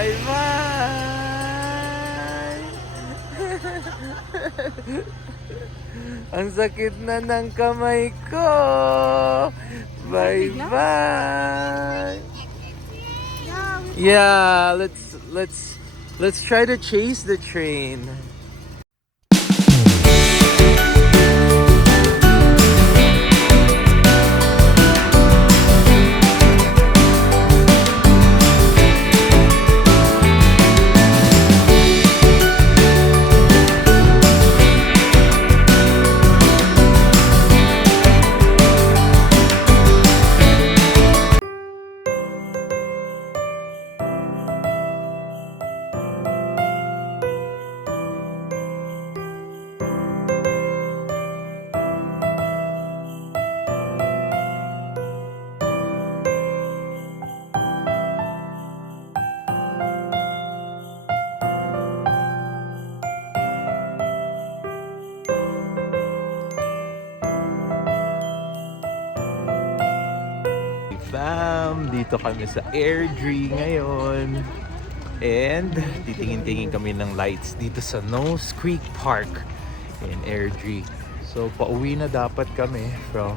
Bye-bye! Ang sakit na ng kamay ko! Bye-bye! Yeah, let's try to chase the train. Bam! Dito kami sa Airdrie ngayon. And titingin-tingin kami ng lights dito sa Nose Creek Park in Airdrie. So pauwi na dapat kami from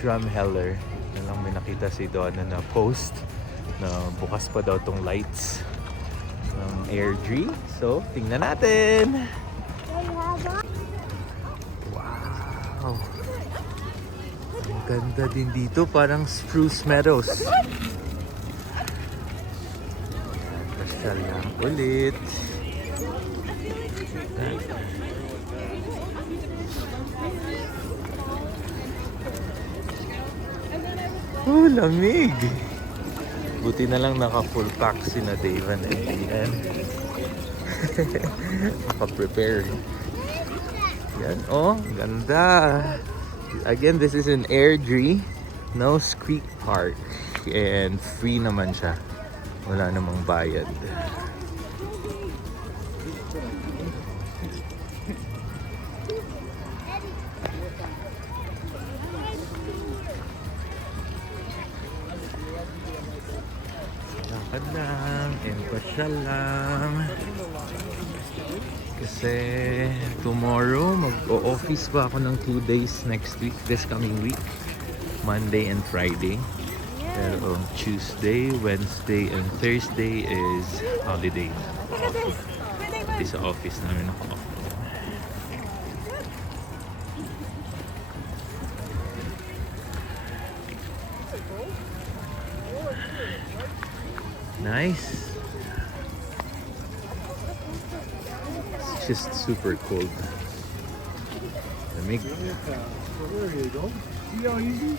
Drumheller. Na lang may nakita si Donna na post na bukas pa daw tong lights ng Airdrie. So tingnan natin! Wow! Ganda din dito, parang Spruce Meadows. Pasyal lang ulit. Oh, lamig! Buti na lang naka-full pack si na Dave and Ian. Naka-prepare. Yan, oh, ganda! Again, this is in Airdrie, Nose Creek Park, and free naman siya. Wala namang bayad. Lakad lang, and pasyal lang. Kasi tomorrow mag-o-office pa ako ng 2 days next week, this coming week, Monday and Friday. Pero Tuesday, Wednesday, and Thursday is holiday. Pati sa office namin ako off. Nice. Just super cold. Lamig. There you go. See how easy?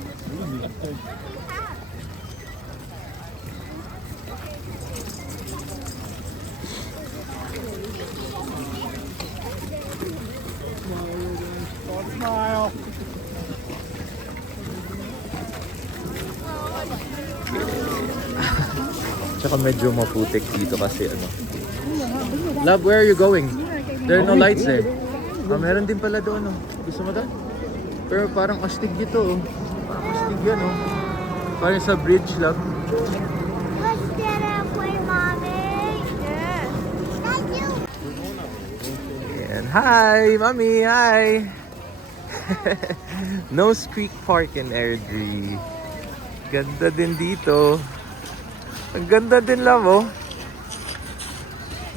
Smile. Tsaka medyo maputik dito kasi ano. Love, where are you going? There are no lights there. Ah, meron din pala doon, oh. Gusto mo doon? Pero parang astig dito, oh. Parang astig yan, oh. Parang sa bridge, love. Let's get up, play, mommy. Yeah. Thank you. And hi, mommy, hi. Nose Creek Park in Airdrie. Ganda din dito. Ang ganda din, love, oh.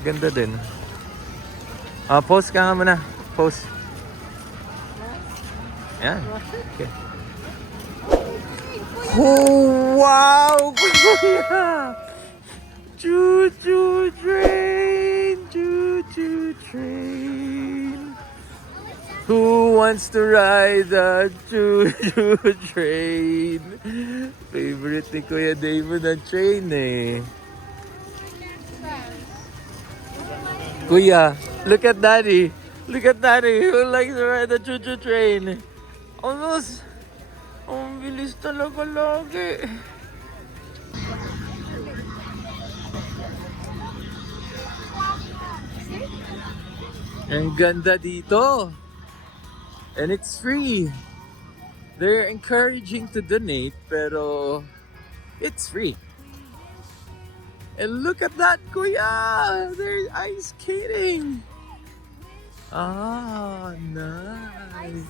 Ganda din. Post ka nga muna. Post. Yan. Okay. Oh, wow! Kuya! Choo-choo train! Choo-choo train! Who wants to ride the choo-choo train? Favorite ni Kuya David ang train eh. Kuya, look at Daddy. Look at Daddy who likes to ride the choo-choo train. Almost, ang bilis talaga lagi. Ang ganda dito. And it's free. They're encouraging to donate, pero it's free. And look at that, Kuya! They're ice skating! Ah, nice!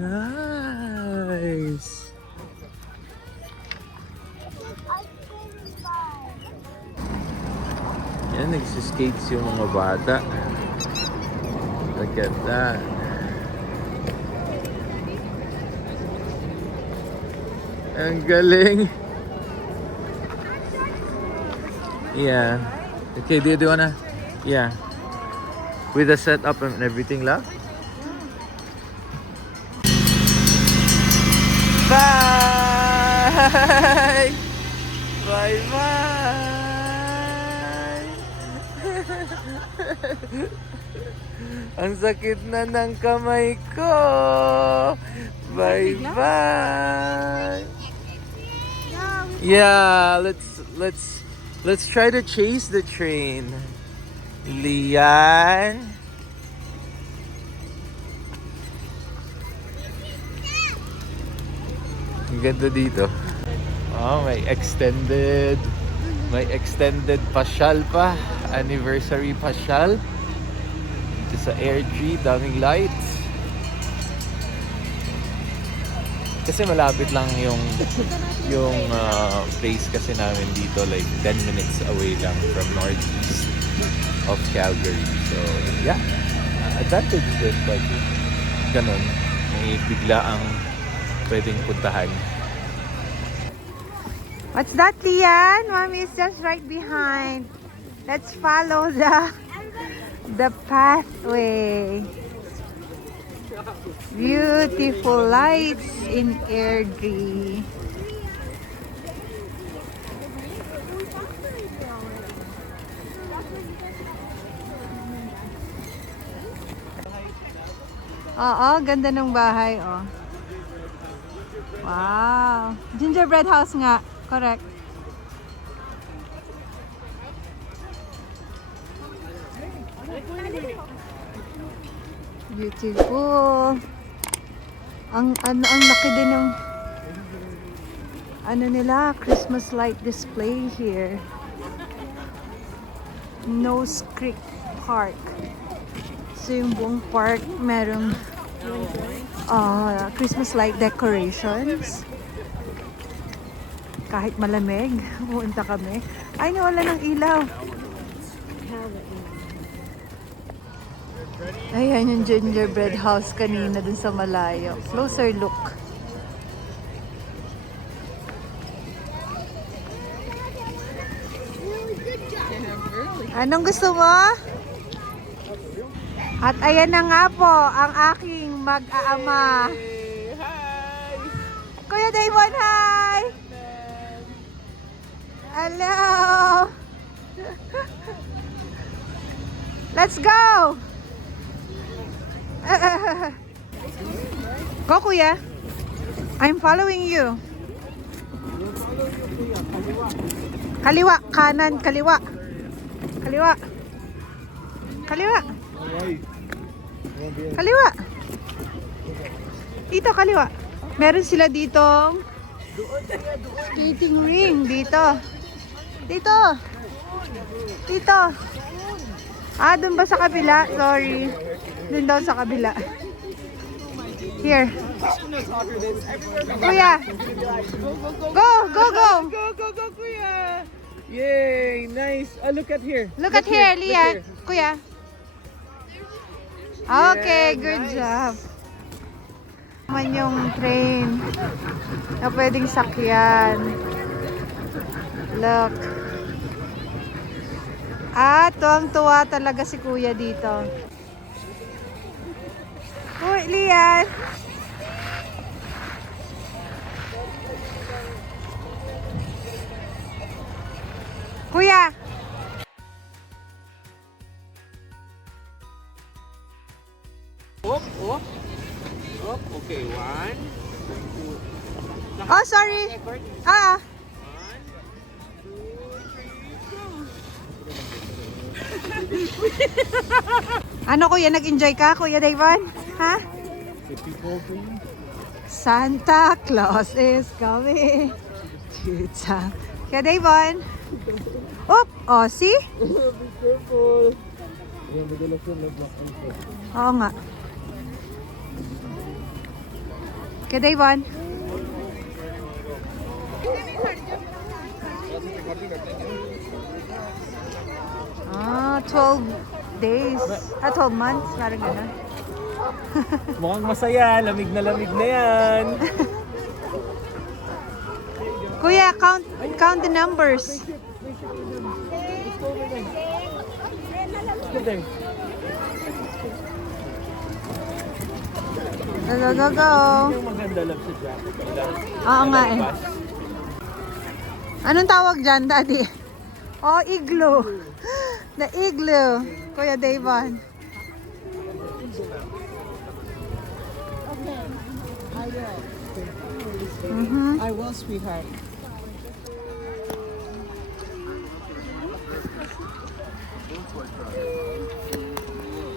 Nice! Yan, nagsiskates yung mga bata. Look at that. Ang galing! Yeah. Okay, do you wanna? Yeah. With the setup and everything, love? Bye! Bye-bye! Ang sakit na ng kamay ko! Bye-bye! Yeah, let's try to chase the train. Lian. Ang ganda dito. Oh, may extended pasyal pa. Anniversary pasyal. Dito sa Airdrie, daming lights. Kasi malapit lang yung place kasi namin dito, like 10 minutes away lang from northeast of Calgary. So yeah, advantage din pag ganun, may bigla ang pwedeng puntahan. What's that, Lian? Mommy is just right behind. Let's follow the pathway. Beautiful lights in Airdrie. Oo, ganda ng bahay, oh. Wow. Gingerbread house nga. Correct. Beautiful. Ang laki din ng nila, Christmas light display here. Nose Creek Park. So yung buong park merong Christmas light decorations. Kahit malamig, pumunta kami. Ay, nawala ng ilaw. Ayan yung gingerbread house kanina dun sa malayo. Closer look. Anong gusto mo? At ayan na nga po ang aking mag-aama. Hi! Kuya Damon, hi! Hello! Let's go! Go, Kuya. I'm following you. Kaliwa, kanan, kaliwa. Kaliwa. Kaliwa. Kaliwa. Dito, kaliwa. Meron sila ditong skating ring. Dito. Dito. Dito. Ah, dun ba sa kabila? Sorry. Dun daw sa kabila. Here. Kuya. Go, go, go. Go, go, go, Kuya! Yay! Nice! Oh, look at here. Look at here, Leah. Kuya. Okay, good job. Naman yung train na pwedeng sakyan. Look. Tuwang-tuwa talaga si Kuya dito. Uy, Lian! Kuya! Up, up. Up. Okay, one. Oh, sorry. Ah. Ano, Kuya? Nag-enjoy ka, Kuya Davon? Ha? Santa Claus is coming. Kuya Davon? Oh, oh, see? Be careful. Ayan, madalas yung nag-block dito. Oo nga. Okay, Davon. Ah, 12 days. 12 months. Parang gano'n. Mukhang masaya, lamig na yan. Kuya, count the numbers. Good there. Go, go, go, go. Yung maganda lang sa jacket. Oo nga eh. Anong tawag dyan, Daddy? Oh, igloo. The igloo. Kuya Davon. I will. Mhm. I will, sweetheart.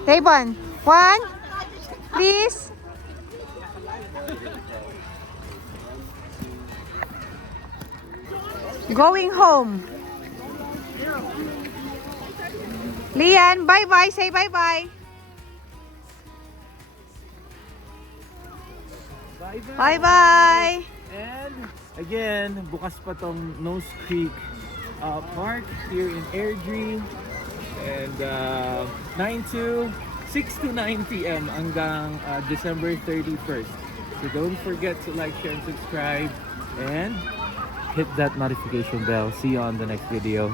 Davon, one, please. Going home. Lian, bye-bye. Say bye-bye. Bye-bye. Bye-bye. And again, bukas pa tong Nose Creek Park here in Airdrie. And 6 to 9 p.m. hanggang December 31st. So don't forget to like, share, and subscribe. And hit that notification bell. See you on the next video.